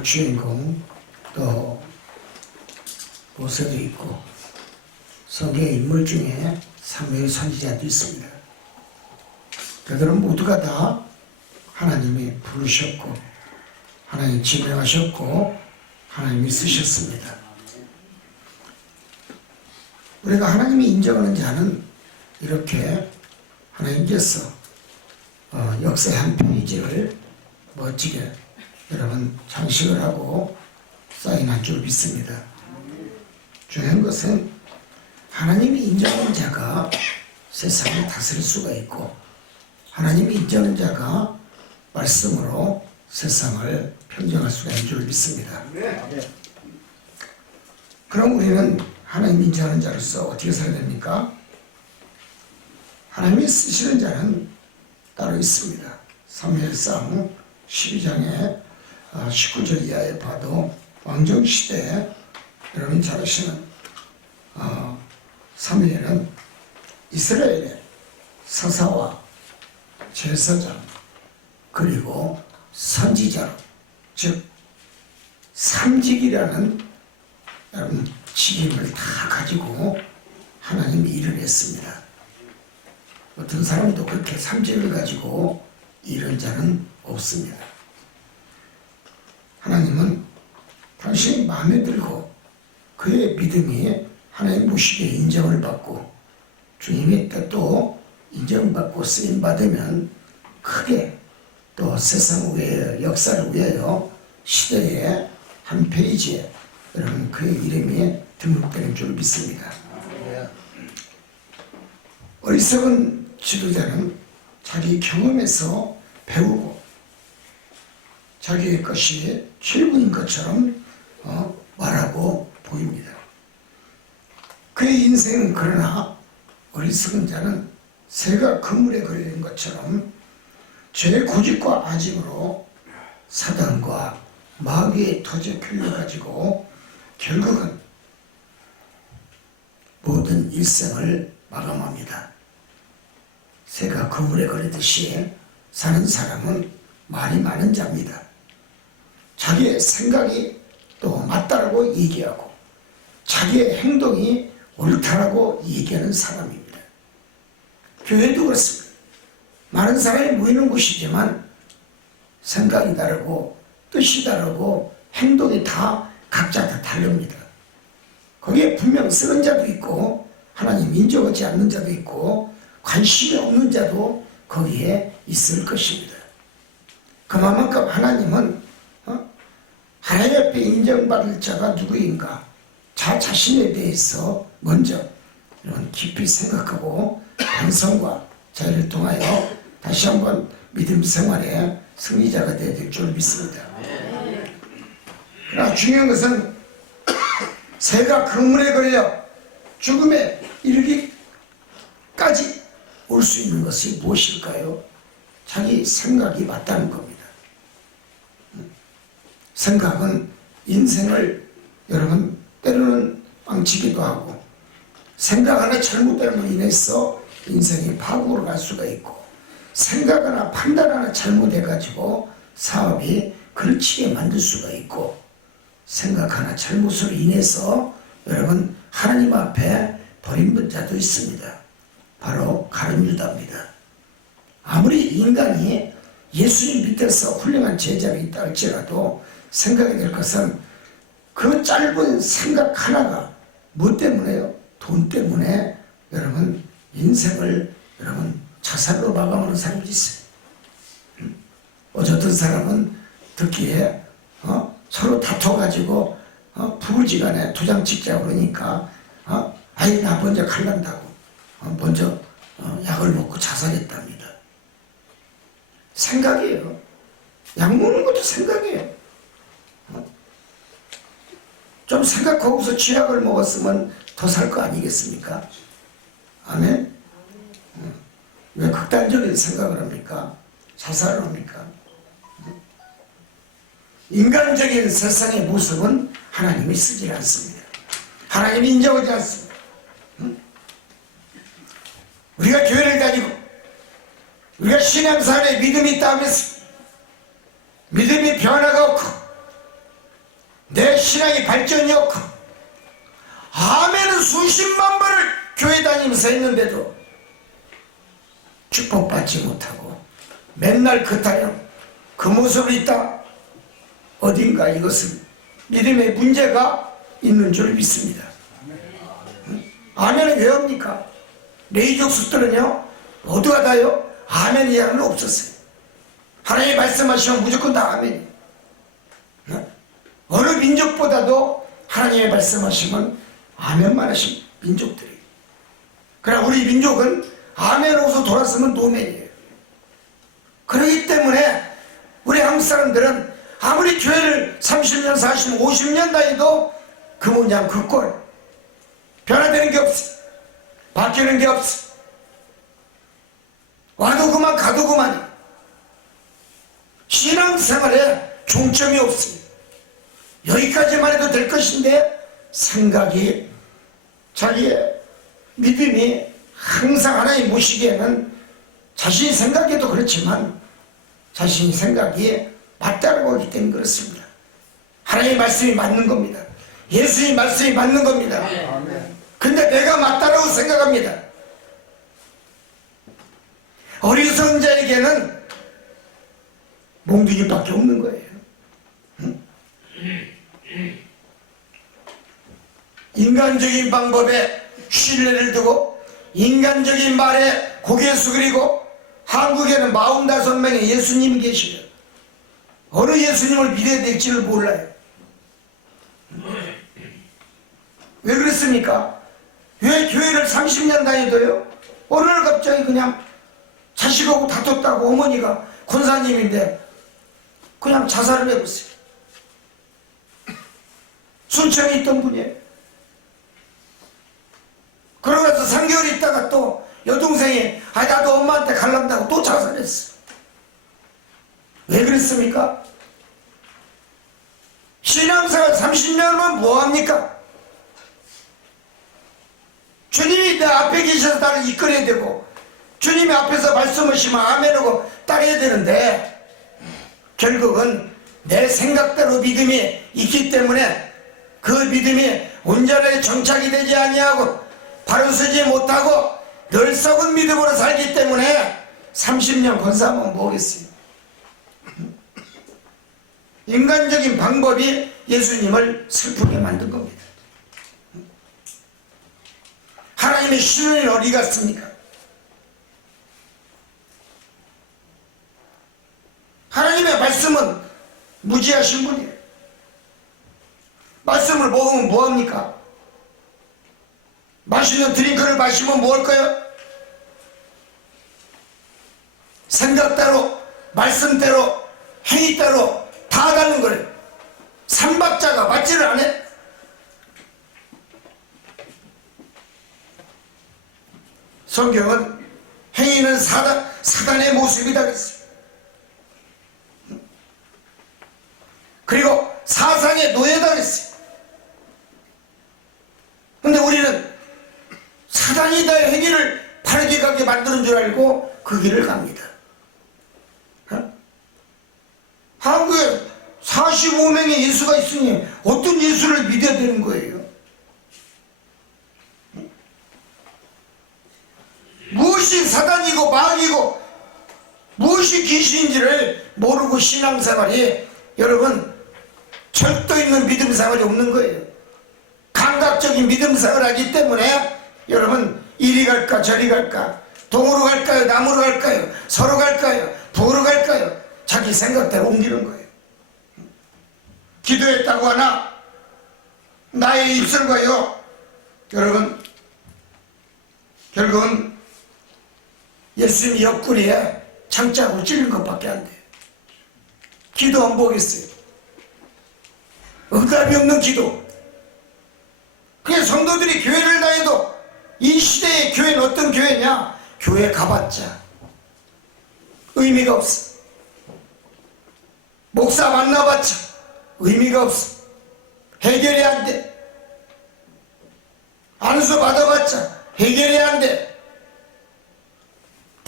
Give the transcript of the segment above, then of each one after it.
오늘 주인공 또 모세도 있고 성경의 인물 중에 사무엘 선지자도 있습니다. 그들은 모두가 다 하나님이 부르셨고 하나님이 지명하셨고 하나님이 쓰셨습니다. 우리가 하나님이 인정하는 자는 이렇게 하나님께서 역사의 한 페이지를 멋지게 여러분 장식을 하고 사인한 줄 믿습니다. 중요한 것은 하나님이 인정하는 자가 세상을 다스릴 수가 있고 하나님이 인정하는 자가 말씀으로 세상을 평정할 수가 있는 줄 믿습니다. 그럼 우리는 하나님 인정하는 자로서 어떻게 살아야 됩니까? 하나님이 쓰시는 자는 따로 있습니다. 사무엘상 12장에 19절 이하에 봐도 왕정시대에 여러분 잘 아시는 사무엘은 이스라엘의 사사와 제사장 그리고 선지자 즉 삼직이라는 여러분 직임을 다 가지고 하나님이 일을 했습니다. 어떤 사람도 그렇게 삼직을 가지고 이런 자는 없습니다. 하나님은 당신이 마음에 들고 그의 믿음이 하나님 보시기에 인정을 받고 주님의 뜻도 인정받고 쓰임받으면 크게 또 세상 위에 역사를 위하여 시대의 한 페이지에 여러분 그의 이름이 등록되는 줄 믿습니다. 어리석은 지도자는 자기 경험에서 배우고 자기의 것이 최고인 것처럼 말하고 보입니다. 그의 인생은 그러나 어리석은 자는 새가 그물에 걸린 것처럼 죄의 고집과 아짐으로 사단과 마귀의 터에 끌려가지고 결국은 모든 일생을 마감합니다. 새가 그물에 걸리듯이 사는 사람은 말이 많은 자입니다. 자기의 생각이 또 맞다라고 얘기하고 자기의 행동이 옳다라고 얘기하는 사람입니다. 교회도 그렇습니다. 많은 사람이 모이는 곳이지만 생각이 다르고 뜻이 다르고 행동이 다 각자 다 다릅니다. 거기에 분명 쓰는 자도 있고 하나님 인정하지 않는 자도 있고 관심이 없는 자도 거기에 있을 것입니다. 그만큼 하나님은 하나님 앞에 인정받을 자가 누구인가 자신에 대해서 먼저 깊이 생각하고 반성과 자유를 통하여 다시 한번 믿음 생활의 승리자가 되어야 될 줄 믿습니다. 그러나 중요한 것은 새가 그물에 걸려 죽음에 이르기까지 올 수 있는 것이 무엇일까요? 자기 생각이 맞다는 겁니다. 생각은 인생을 여러분 때로는 망치기도 하고 생각 하나 잘못됨으로 인해서 인생이 파국으로 갈 수가 있고 생각 하나 판단 하나 잘못해가지고 사업이 걸치게 만들 수가 있고 생각 하나 잘못으로 인해서 여러분 하나님 앞에 버림받은 자도 있습니다. 바로 가룟 유다입니다. 아무리 인간이 예수님 밑에서 훌륭한 제자가 있다 할지라도 생각이 될 것은 그 짧은 생각 하나가 뭐 때문에요? 돈 때문에 여러분 인생을 여러분 자살로 마감하는 사람이 있어요. 어쨌든 사람은 듣기에 서로 다퉈가지고 부부지간에 도장 찍자고 그러니까 아이 나 먼저 갈란다고 먼저 약을 먹고 자살했답니다. 생각이에요. 약 먹는 것도 생각이에요. 좀 생각하고서 쥐약을 먹었으면 더 살 거 아니겠습니까? 아멘? 왜 극단적인 생각을 합니까? 자살을 합니까? 인간적인 세상의 모습은 하나님이 쓰지 않습니다. 하나님이 인정하지 않습니다. 우리가 교회를 다니고 우리가 신앙생활에 믿음이 있다 하면서 믿음이 변화가 없고 내 신앙이 발전이 없고 아멘은 수십만 번을 교회 다니면서 했는데도 축복받지 못하고 맨날 그 타령 그 모습을 있다. 어딘가 이것은 믿음의 문제가 있는 줄 믿습니다. 아멘은 왜 합니까? 레이족수들은요 모두가 다요 아멘이야는 없었어요. 하나님이 말씀하시면 무조건 다 아멘이에요. 어느 민족보다도 하나님이 말씀하시면 아멘만 하신 민족들이에요. 그러나 우리 민족은 아멘 하고서 돌았으면 노멘이에요. 그렇기 때문에 우리 한국 사람들은 아무리 교회를 30년, 40년, 50년 다니도 그 모양 그 꼴 변화되는 게 없어. 바뀌는 게 없어. 와도 그만 가도 그만이야. 신앙생활에 중점이 없어요. 여기까지만 해도 될 것인데 생각이 자기의 믿음이 항상 하나님 모시기에는 자신이 생각해도 그렇지만 자신이 생각이 맞다라고 하기 때문에 그렇습니다. 하나님의 말씀이 맞는 겁니다. 예수님 말씀이 맞는 겁니다. 근데 내가 맞다라고 생각합니다. 어리석은 자에게는 몽둥이밖에 없는 거예요. 인간적인 방법에 신뢰를 두고 인간적인 말에 고개 숙이고 한국에는 45명의 예수님이 계시요. 어느 예수님을 믿어야 될지를 몰라요. 왜 그랬습니까? 왜 교회를 30년 다니도요 어느 날 갑자기 그냥 자식하고 다퉜다고 어머니가 권사님인데 그냥 자살을 해버렸어요. 순천에 있던 분이에요. 그러고 나서 3개월 있다가 또 여동생이 나도 엄마한테 갈란다고 또 자살했어. 왜 그랬습니까? 신앙생활 30년은 뭐합니까? 주님이 내 앞에 계셔서 나를 이끌어야 되고 주님이 앞에서 말씀하시면 아멘하고 따라야 되는데 결국은 내 생각대로 믿음이 있기 때문에 그 믿음이 온전하게 정착이 되지 아니하고 바로 서지 못하고 늘 썩은 믿음으로 살기 때문에 30년 권사하면 뭐겠어요? 인간적인 방법이 예수님을 슬프게 만든 겁니다. 하나님의 신원이 어디 갔습니까? 하나님의 말씀은 무지하신 분이에요. 말씀을 먹으면 뭐합니까? 마시는 드링크를 마시면 뭐 할까요? 생각대로 말씀대로 행위대로 다 가는 거예요. 삼박자가 맞지를 않아요. 성경은 행위는 사단의 모습이다 그랬어요. 그리고 사상의 노예다 그랬어요. 근데 우리는 사단이 나의 행위를 바르게 가게 만드는 줄 알고 그 길을 갑니다. 한국에 45명의 예수가 있으니 어떤 예수를 믿어야 되는 거예요? 무엇이 사단이고 마귀고 무엇이 귀신인지를 모르고 신앙생활이 여러분 절도 있는 믿음생활이 없는 거예요. 감각적인 믿음생활을 하기 때문에 여러분 이리 갈까 저리 갈까 동으로 갈까요 남으로 갈까요 서로 갈까요 북으로 갈까요 자기 생각대로 옮기는 거예요. 기도했다고 하나 나의 입술과요 여러분 결국은 예수님 옆구리에 창자고 찔린 것밖에 안 돼요. 기도 안 보겠어요. 응답이 없는 기도. 그냥 성도들이 교회를 다녀도 이 시대의 교회는 어떤 교회냐? 교회 가봤자 의미가 없어. 목사 만나봤자 의미가 없어. 해결이 안 돼. 안수 받아봤자 해결이 안 돼.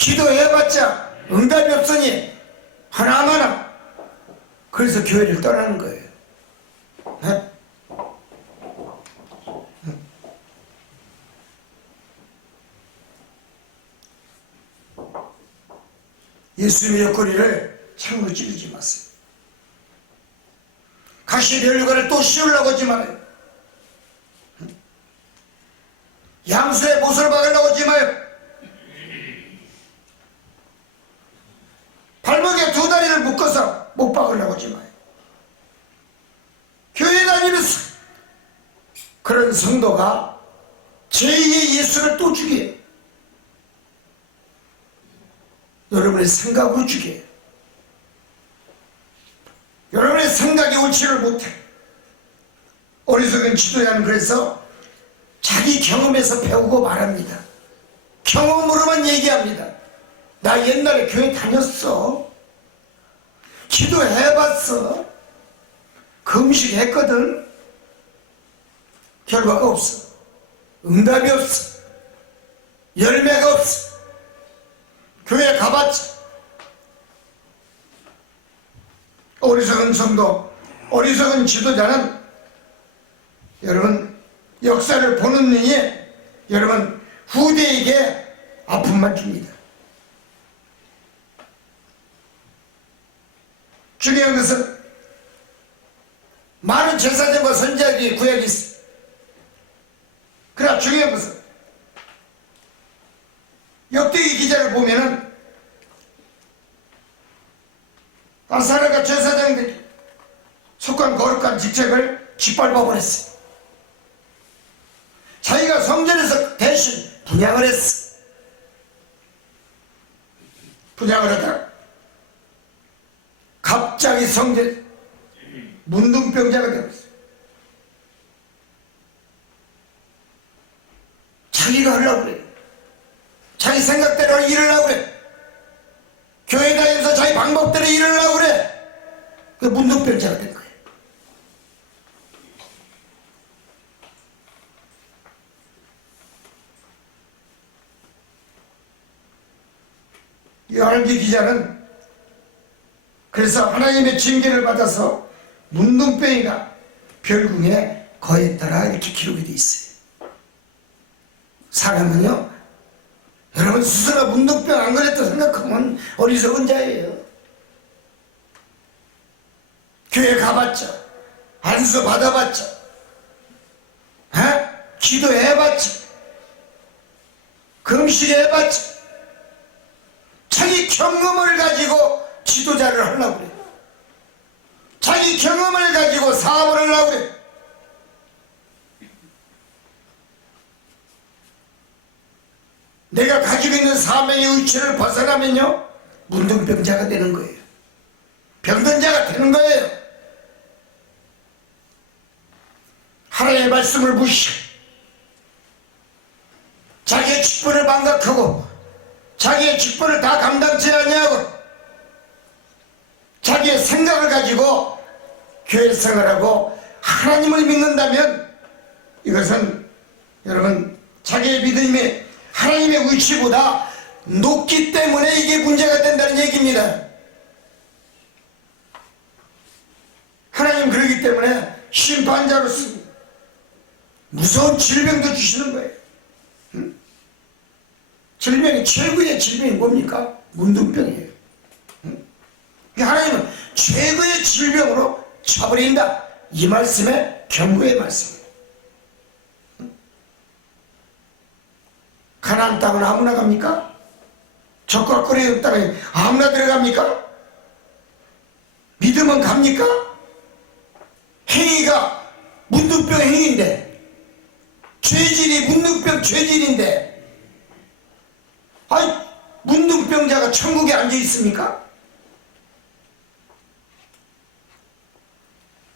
기도해봤자 응답이 없으니 하나하나 그래서 교회를 떠나는 거예요. 네? 예수님의 옆구리를 창으로 찌르지 마세요. 가시별류관을 또 씌우려고 하지 말아요. 양수에 못을 박으려고 하지 마요. 발목에 두 다리를 묶어서 못 박으려고 하지 마요. 교회 다니면서 그런 성도가 제2의 예수를 또 죽여요. 여러분의 생각으로 죽여요. 여러분의 생각이 옳지를 못해. 어리석은 지도자는 그래서 자기 경험에서 배우고 말합니다. 경험으로만 얘기합니다. 나 옛날에 교회 다녔어. 기도해봤어. 금식했거든. 결과가 없어. 응답이 없어. 열매가 없어. 교회 가봤자. 어리석은 성도, 어리석은 지도자는 여러분 역사를 보는 눈이 여러분 후대에게 아픔만 줍니다. 중요한 것은 많은 제사장과 선지자들이 구약이 있어. 그러나 중요한 것은 역대기 기자를 보면은 아사랴가 제사장들이 속한 거룩한 직책을 짓밟아 버렸어. 자기가 성전에서 대신 분향을 했어. 분향을 하다가 갑자기 성전 문둥병자가 되었어. 자기가 하려고 그래. 자기 생각대로 일하려고 그래. 교회 다니면서 자기 방법대로 일하려고 그래. 그 문둥병자가 된 거예요. 요한기 기자는 그래서 하나님의 징계를 받아서 문둥병이가 별궁에 거했더라 이렇게 기록이 되어 있어요. 사람은요, 여러분 스스로 문둥병 안 걸렸다 생각하면 어리석은 자예요. 교회 가봤자, 안수 받아봤자, 기도해봤자, 금식해봤자, 자기 경험을 가지고 지도자를 하려고 그래. 자기 경험을 가지고 사업을 하려고 그래. 내가 가지고 있는 사명의 의체를 벗어나면요 문둥병자가 되는 거예요. 병든 자가 되는 거예요. 하나님의 말씀을 무시하고 자기의 직분을 망각하고 자기의 직분을 다 감당치 아니하고 자기의 생각을 가지고 교회 생활하고 하나님을 믿는다면 이것은 여러분 자기의 믿음이 하나님의 의치보다 높기 때문에 이게 문제가 된다는 얘기입니다. 하나님 그러기 때문에 심판자로서 무서운 질병도 주시는 거예요. 질병이 최고의 질병이 뭡니까? 문둥병이에요. 하나님은 최고의 질병으로 쳐버린다. 이 말씀에 경고의 말씀이에요. 가나안 땅은 아무나 갑니까? 적과거리의 땅에 아무나 들어갑니까? 믿음은 갑니까? 행위가 문둥병 행위인데, 죄질이 문둥병 죄질인데, 아니 문둥병자가 천국에 앉아 있습니까?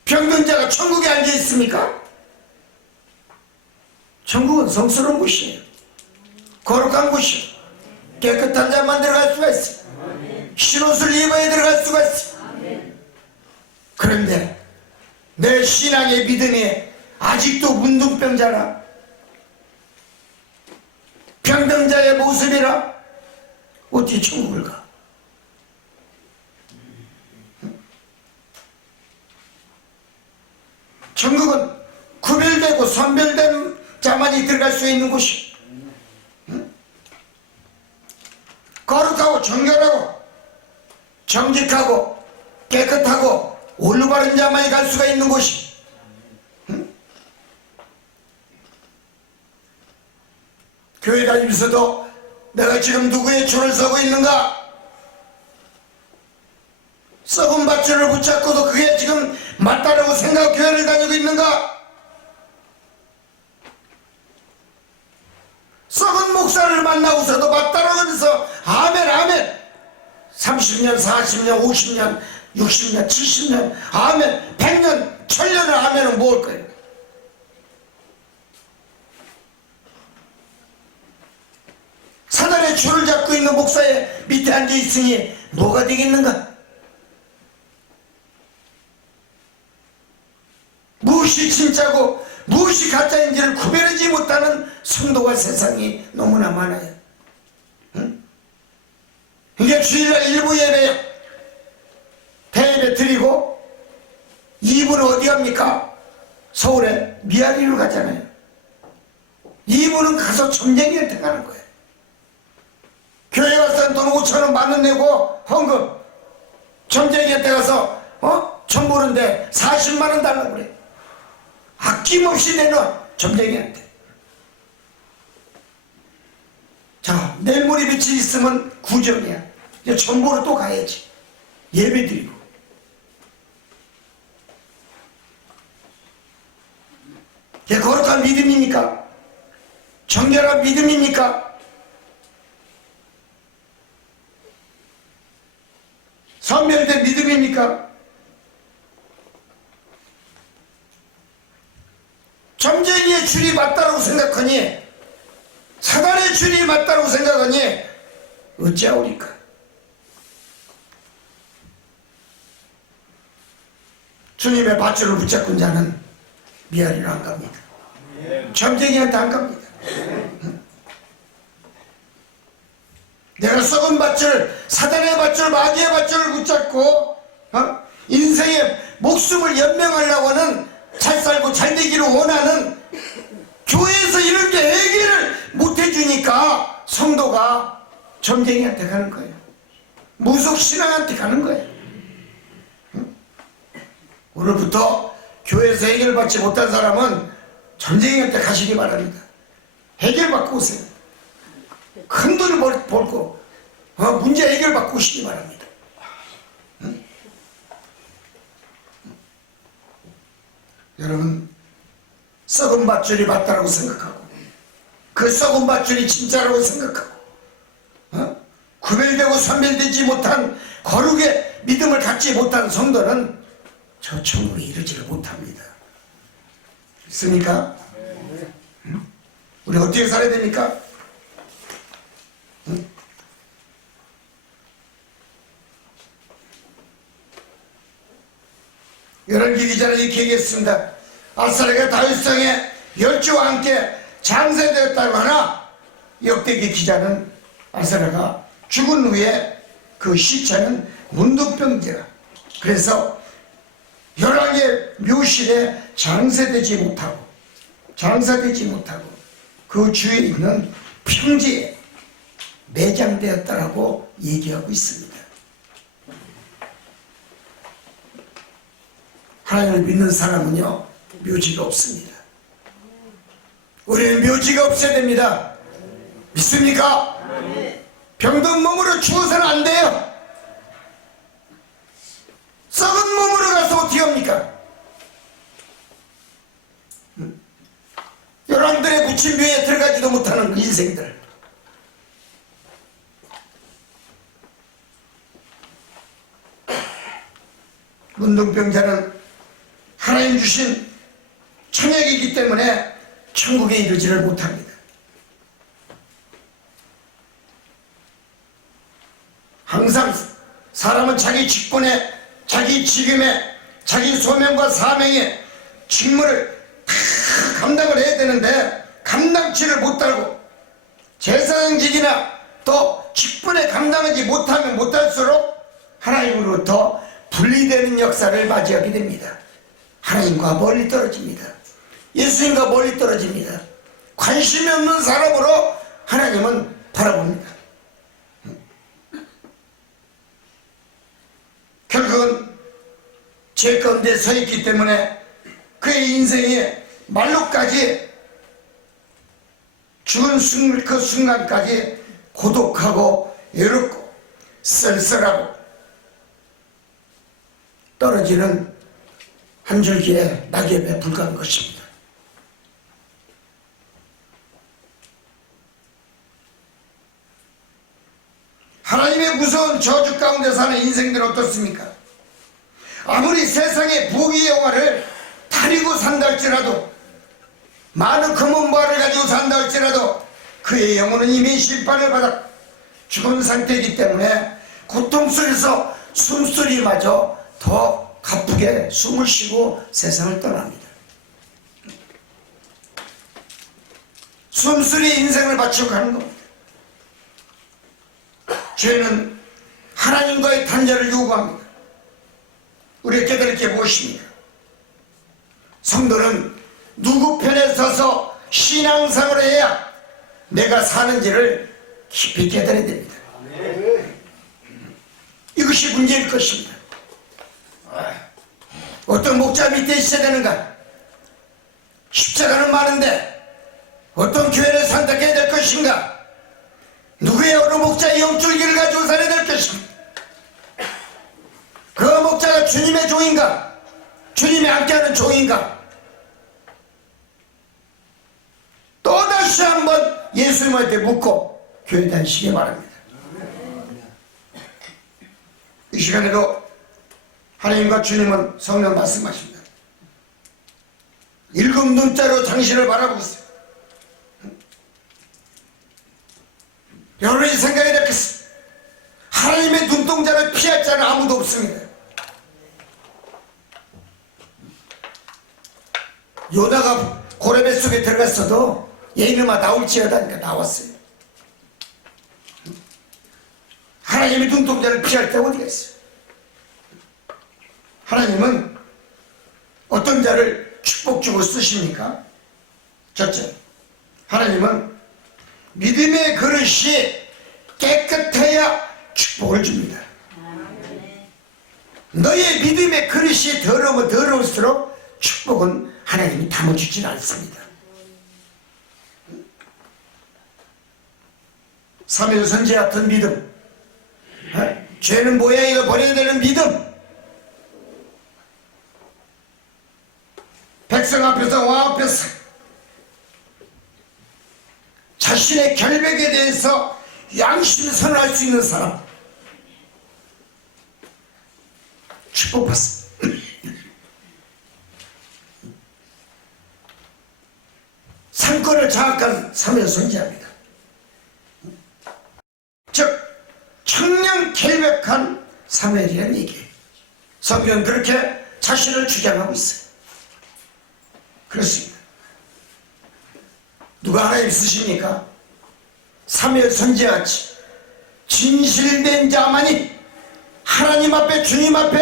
병든 자가 천국에 앉아 있습니까? 천국은 성스러운 곳이에요. 거룩한 곳이에요. 깨끗한 자만 들어갈 수가 있어요. 흰옷을 입어야 들어갈 수가 있어요. 그런데 내 신앙의 믿음이 아직도 문둥병자라, 병든 자의 모습이라 어떻게 천국을 가? 천국은 구별되고 선별된 자만이 들어갈 수 있는 곳이, 거룩하고 정결하고 정직하고 깨끗하고 올바른 자만이 갈 수가 있는 곳이, 교회 다니면서도 내가 지금 누구의 줄을 서고 있는가? 썩은 밧줄을 붙잡고도 그게 지금 맞다라고 생각하고 교회를 다니고 있는가? 썩은 목사를 만나고서도 맞다라고 하면서 아멘 아멘 30년 40년 50년 60년 70년 아멘 100년 1000년을 아멘은 뭘 거예요? 사단의 줄을 잡고 있는 목사의 밑에 앉아있으니 뭐가 되겠는가? 무엇이 진짜고 무엇이 가짜인지를 구별하지 못하는 성도가 세상에 너무나 많아요. 응? 이게 주일날 1부 예배 대예배 드리고 2부는 어디 갑니까? 서울에 미아리로 가잖아요. 2부는 가서 점쟁이한테 가는 거예요. 교회 가서 돈 5,000원 만원 내고 헌금, 점쟁이한테 가서 천 보는데 40만원 달라고 그래. 아낌없이 내놔 점쟁이한테. 자, 내일모레 며칠 있으면 구정이야. 이제 천 보러 또 가야지. 예배 드리고. 이게 거룩한 믿음입니까? 정결한 믿음입니까? 선별된 믿음입니까? 점쟁이의 줄이 맞다고 생각하니, 사단의 줄이 맞다고 생각하니 어찌하오리까? 주님의 밧줄을 붙잡은 자는 미아리로 안 갑니다. 점쟁이한테 안 갑니다. 내가 썩은 밧줄, 사단의 밧줄, 마귀의 밧줄을 붙잡고 인생의 목숨을 연명하려고 하는, 잘 살고 잘 되기를 원하는, 교회에서 이렇게 해결을 못 해주니까 성도가 점쟁이한테 가는 거예요. 무속신앙한테 가는 거예요. 오늘부터 교회에서 해결받지 못한 사람은 점쟁이한테 가시기 바랍니다. 해결받고 오세요. 큰 돈을 벌고 문제 해결받고 오시기 바랍니다. 여러분, 썩은 밧줄이 맞다라고 생각하고 그 썩은 밧줄이 진짜라고 생각하고 구별되고 선별되지 못한 거룩의 믿음을 갖지 못한 성도는 저 천국에 이르지를 못합니다. 있습니까? 우리 어떻게 살아야 됩니까? 열왕기 기자는 이렇게 얘기했습니다. 아사랴가 다윗성에 열주와 함께 장세되었다고 하나, 역대기 기자는 아사랴가 죽은 후에 그 시체는 문둥병제라. 그래서 열왕의 묘실에 장사되지 못하고 그 주위에 있는 평지에 매장되었다라고 얘기하고 있습니다. 하나님을 믿는 사람은요, 묘지가 없습니다. 우리는 묘지가 없어야 됩니다. 믿습니까? 병든 몸으로 죽어서는 안 돼요. 썩은 몸으로 가서 어떻게 합니까? 열왕들의 부침묘에 들어가지도 못하는 그 인생들. 문둥병자는 하나님 주신 청약이기 때문에 천국에 이르지를 못합니다. 항상 사람은 자기 직분에, 자기 직임에, 자기 소명과 사명에 직무를 다 감당을 해야 되는데 감당치를 못하고 제사장직이나 또 직분에 감당하지 못하면 못할수록 하나님으로부터 분리되는 역사를 맞이하게 됩니다. 하나님과 멀리 떨어집니다. 예수님과 멀리 떨어집니다. 관심이 없는 사람으로 하나님은 바라봅니다. 결국은 죄 가운데 서 있기 때문에 그의 인생이 말로까지 죽은 그 순간까지 고독하고 외롭고 쓸쓸하고 떨어지는 한 줄기의 낙엽에 불과한 것입니다. 하나님의 무서운 저주 가운데 사는 인생들 어떻습니까? 아무리 세상의 부귀 영화를 다리고 산다 할지라도, 많은 금은보화를 가지고 산다 할지라도 그의 영혼은 이미 실판을 받아 죽은 상태이기 때문에 고통 속에서 숨소리마저 더 가쁘게 숨을 쉬고 세상을 떠납니다. 숨소리 인생을 바치고 가는 겁니다. 죄는 하나님과의 단절을 요구합니다. 우리가 깨달을 게 무엇입니까? 성도는 누구 편에 서서 신앙생활을 해야 내가 사는지를 깊이 깨달아야 됩니다. 이것이 문제일 것입니다. 어떤 목자 밑에 있어야 되는가? 십자가는 많은데 어떤 교회를 선택해야 될 것인가? 누구의 어느 목자의 영줄기를 가지고 살아야 될 것인가? 그 목자가 주님의 종인가? 주님이 함께하는 종인가? 또다시 한번 예수님한테 묻고 교회 다니시기 바랍니다. 이 시간에도 하나님과 주님은 성령 말씀하십니다. 일곱 눈자로 당신을 바라보고 있어요. 여러분이 생각해야 될 것은 하나님의 눈동자를 피할 자는 아무도 없습니다. 요나가 고레배 속에 들어갔어도 얘이놈아 나올지어다니까 나왔어요. 하나님의 눈동자를 피할 때 어디가 있어요? 하나님은 어떤 자를 축복 주고 쓰십니까? 첫째, 하나님은 믿음의 그릇이 깨끗해야 축복을 줍니다. 너의 믿음의 그릇이 더러우면 더러울수록 축복은 하나님이 담아주진 않습니다. 사무엘 선지 같은 믿음, 죄는 모양이가 버려야 되는 믿음, 백성 앞에서 왕 앞에서 자신의 결백에 대해서 양심을 선언할 수 있는 사람, 축복받습니다. 상권을 장악한 사무엘 선지자입니다. 즉 청량 결백한 사무엘이라는 얘기예요. 성경은 그렇게 자신을 주장하고 있어요. 그렇습니다. 누가 하나님 쓰십니까? 사무엘 선지자같이 진실된 자만이, 하나님 앞에 주님 앞에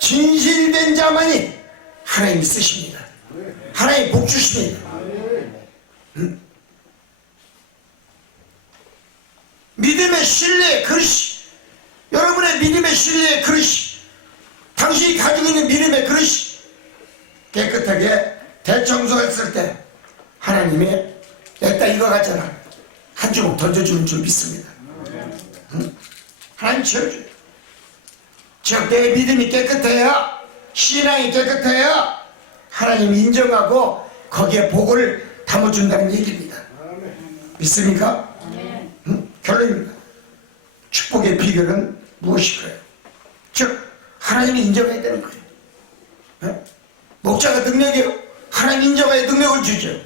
진실된 자만이 하나님이 쓰십니다. 하나님 복 주십니다. 믿음의 신뢰의 그릇이, 여러분의 믿음의 신뢰의 그릇이, 당신이 가지고 있는 믿음의 그릇이 깨끗하게 대청소했을 때 하나님이 내가 이거 같잖아 한 주먹 던져주는 줄 믿습니다. 하나님 채워줘요. 즉 내 믿음이 깨끗해야, 신앙이 깨끗해야 하나님이 인정하고 거기에 복을 담아준다는 얘기입니다. 믿습니까? 결론입니다. 축복의 비결은 무엇일까요? 즉 하나님이 인정해야 되는 거예요. 목자가 능력이요, 하나님 인정해야 능력을 주죠.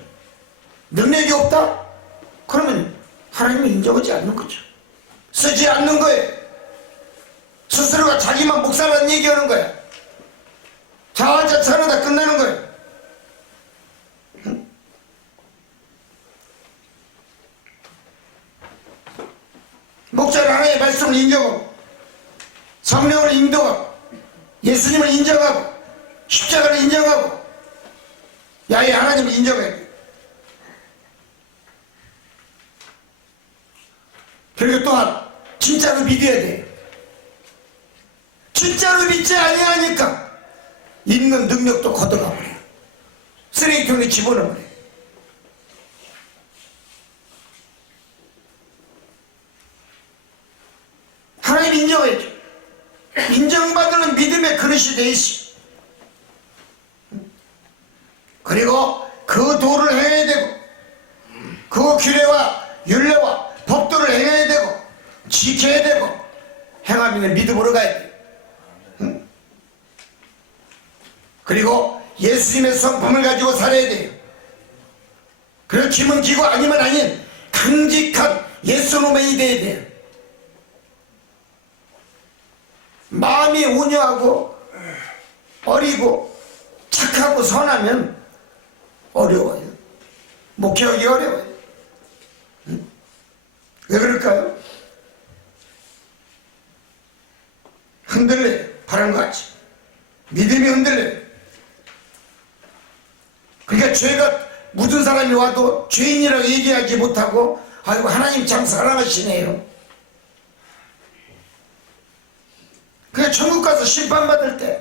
능력이 없다? 그러면 하나님이 인정하지 않는 거죠. 쓰지 않는 거예요. 스스로가 자기만 목사라는 얘기하는 거야. 자화자찬하다 끝나는 거예요. 목자는 하나님의 말씀을 인정하고 성령을 인도하고 예수님을 인정하고 십자가를 인정하고 야훼 하나님을 인정해야 돼. 그리고 또한 진짜로 믿어야 돼. 진짜로 믿지 아니하니까 있는 능력도 걷어가 버려. 쓰레기통에 집어넣어 버려. 하나님 인정해줘. 인정받는 믿음의 그릇이 돼 있어. 그리고 그 도를 행해야 되고 그 규례와 율례와 법도를 행해야 되고 지켜야 되고 행하면 믿음으로 가야 돼. 응? 그리고 예수님의 성품을 가지고 살아야 돼요. 그리고 기면 기고 아니면 아닌 강직한 예수놈이 돼야 돼요. 마음이 온유하고 어리고 착하고 선하면 어려워요. 목회하기 어려워요. 응? 왜 그럴까요? 흔들려요. 바람같이 믿음이 흔들려요. 그러니까 죄가 묻은 사람이 와도 죄인이라고 얘기하지 못하고 아이고 하나님 참 사랑하시네요. 그냥 천국 가서 심판받을 때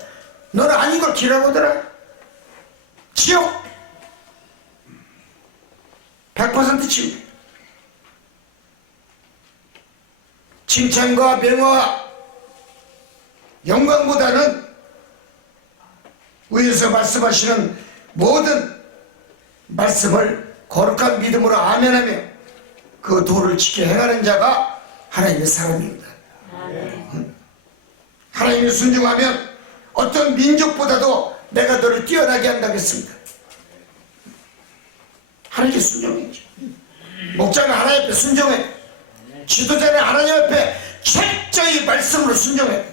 너는 아닌 걸 기라고더라. 지옥 100% 지옥. 칭찬과 명화와 영광보다는 위에서 말씀하시는 모든 말씀을 거룩한 믿음으로 아멘하며 그 도를 지켜 행하는 자가 하나님의 사람입니다. 하나님이 순종하면 어떤 민족보다도 내가 너를 뛰어나게 한다고 했습니다. 하나님께 순종해야죠. 목자는 하나님 앞에 순종해. 지도자는 하나님 앞에 철저히 말씀으로 순종해.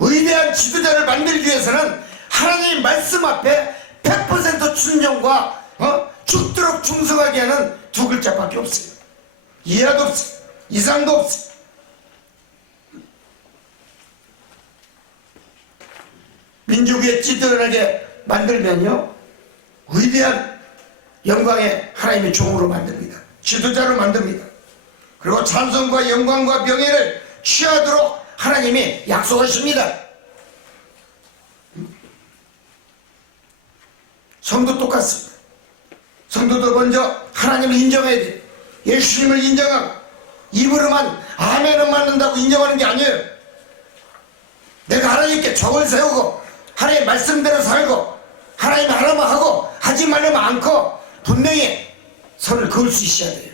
위대한 지도자를 만들기 위해서는 하나님 말씀 앞에 100% 순종과 죽도록 충성하게 하는 두 글자밖에 없어요. 이하도 없어요. 이상도 없어요. 민족에 찌들어나게 만들면요 위대한 영광의 하나님의 종으로 만듭니다. 지도자로 만듭니다. 그리고 찬송과 영광과 명예를 취하도록 하나님이 약속하십니다. 성도 똑같습니다. 성도도 먼저 하나님을 인정해야 돼요. 예수님을 인정하고 입으로만 아멘은 맞는다고 인정하는 게 아니에요. 내가 하나님께 적을 세우고 하나님 말씀대로 살고 하나님 하라면 하고 하지 말라면 않고 분명히 선을 그을 수 있어야 돼요.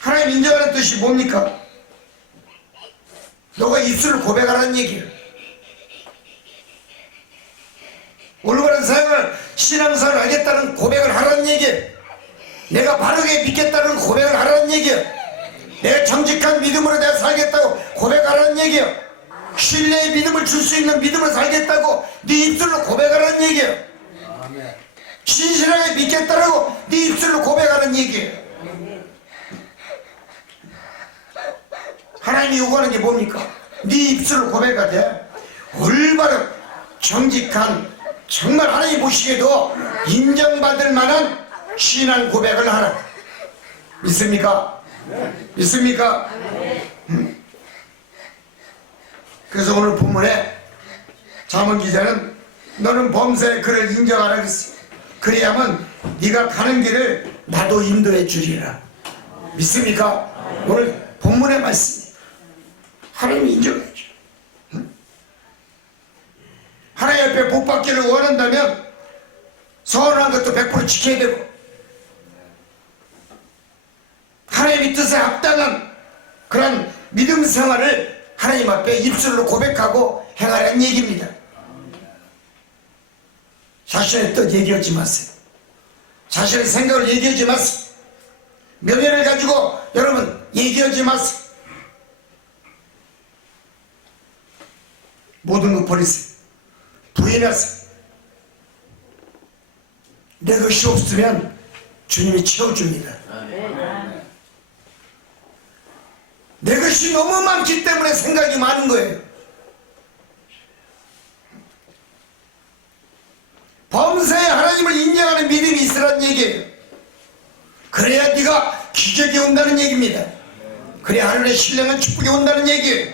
하나님 인정하는 뜻이 뭡니까? 너가 입술을 고백하라는 얘기예요. 올바른 삶을 신앙생활을 하겠다는 고백을 하라는 얘기예요. 내가 바르게 믿겠다는 고백을 하라는 얘기예요. 내가 정직한 믿음으로 내가 살겠다고 고백하라는 얘기예요. 신뢰의 믿음을 줄 수 있는 믿음을 살겠다고 네 입술로 고백하라는 얘기예요. 신실하게 믿겠다라고 네 입술로 고백하는 얘기예요. 하나님이 요구하는 게 뭡니까? 네 입술로 고백하되 올바른 정직한 정말 하나님 보시기에도 인정받을 만한 신앙 고백을 하라. 믿습니까? 믿습니까? 그래서 오늘 본문에 잠언 기자는 너는 범사에 그를 인정하라 그랬어요. 그래야만 네가 가는 길을 나도 인도해 주리라. 믿습니까? 오늘 본문의 말씀이 하나님이 인정해 줘. 하나님 앞에 복 받기를 원한다면 서운한 것도 100% 지켜야 되고 하나님의 뜻에 합당한 그런 믿음 생활을 하나님 앞에 입술로 고백하고 행하라는 얘기입니다. 자신의 뜻 얘기하지 마세요. 자신의 생각을 얘기하지 마세요. 명예를 가지고 여러분 얘기하지 마세요. 모든 거 버리세요. 부인하세요. 내 것이 없으면 주님이 채워줍니다. 내 것이 너무 많기 때문에 생각이 많은 거예요. 범사에 하나님을 인정하는 믿음이 있으란 얘기예요. 그래야 네가 기적이 온다는 얘기입니다. 그래야 하늘의 신령한 축복이 온다는 얘기예요.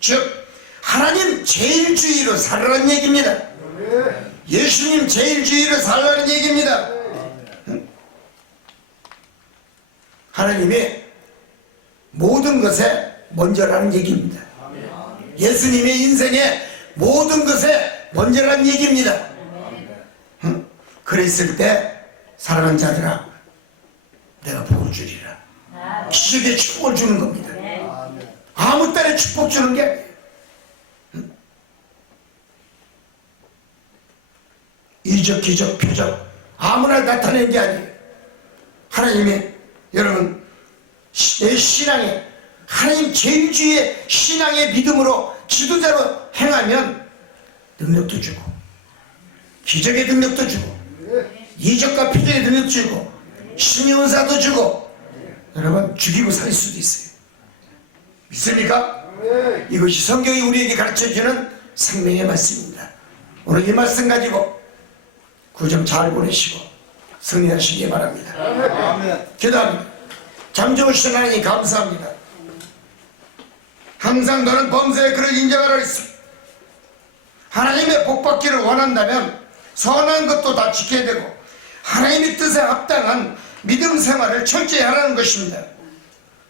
즉 하나님 제일주의로 살으라는 얘기입니다. 예수님 제일주의로 살라는 얘기입니다. 하나님이 모든 것에 먼저라는 얘기입니다. 예수님의 인생에 모든 것에 먼저라는 얘기입니다. 그랬을 때 사랑하는 자들아, 내가 복을 주리라. 기적의 축복을 주는 겁니다. 아무 때나 축복 주는 게 아니에요. 이적, 기적, 표적 아무나 나타낸 게 아니에요. 하나님이 여러분 내 신앙에 하나님 제일주의의 신앙의 믿음으로 지도자로 행하면 능력도 주고 기적의 능력도 주고 이적과 표적의 능력도 주고 신의 은사도 주고 여러분 죽이고 살 수도 있어요. 믿습니까? 이것이 성경이 우리에게 가르쳐주는 생명의 말씀입니다. 오늘 이 말씀 가지고 구정 잘 보내시고 승리하시기 바랍니다. 기도합니다. 참 좋으신 하나님 감사합니다. 항상 너는 범사의 그를 인정하라 했습니다. 하나님의 복받기를 원한다면 선한 것도 다 지켜야 되고 하나님의 뜻에 합당한 믿음 생활을 철저히 하라는 것입니다.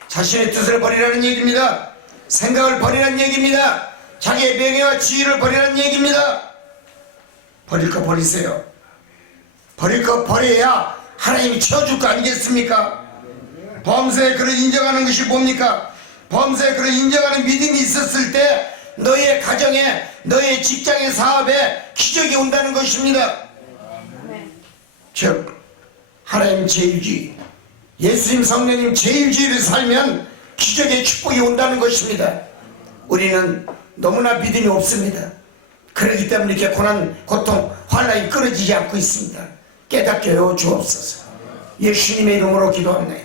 자신의 뜻을 버리라는 얘기입니다. 생각을 버리라는 얘기입니다. 자기의 명예와 지위를 버리라는 얘기입니다. 버릴 거 버리세요. 버릴 거 버려야 하나님이 채워줄 거 아니겠습니까? 범사에 그를 인정하는 것이 뭡니까? 범사에 그를 인정하는 믿음이 있었을 때 너의 가정에 너의 직장의 사업에 기적이 온다는 것입니다. 즉 하나님 제일주의 예수님 성령님 제일주의를 살면 기적의 축복이 온다는 것입니다. 우리는 너무나 믿음이 없습니다. 그렇기 때문에 이렇게 고난, 고통, 환난이 끊어지지 않고 있습니다. 깨닫게 하여 주옵소서. 예수님의 이름으로 기도합니다.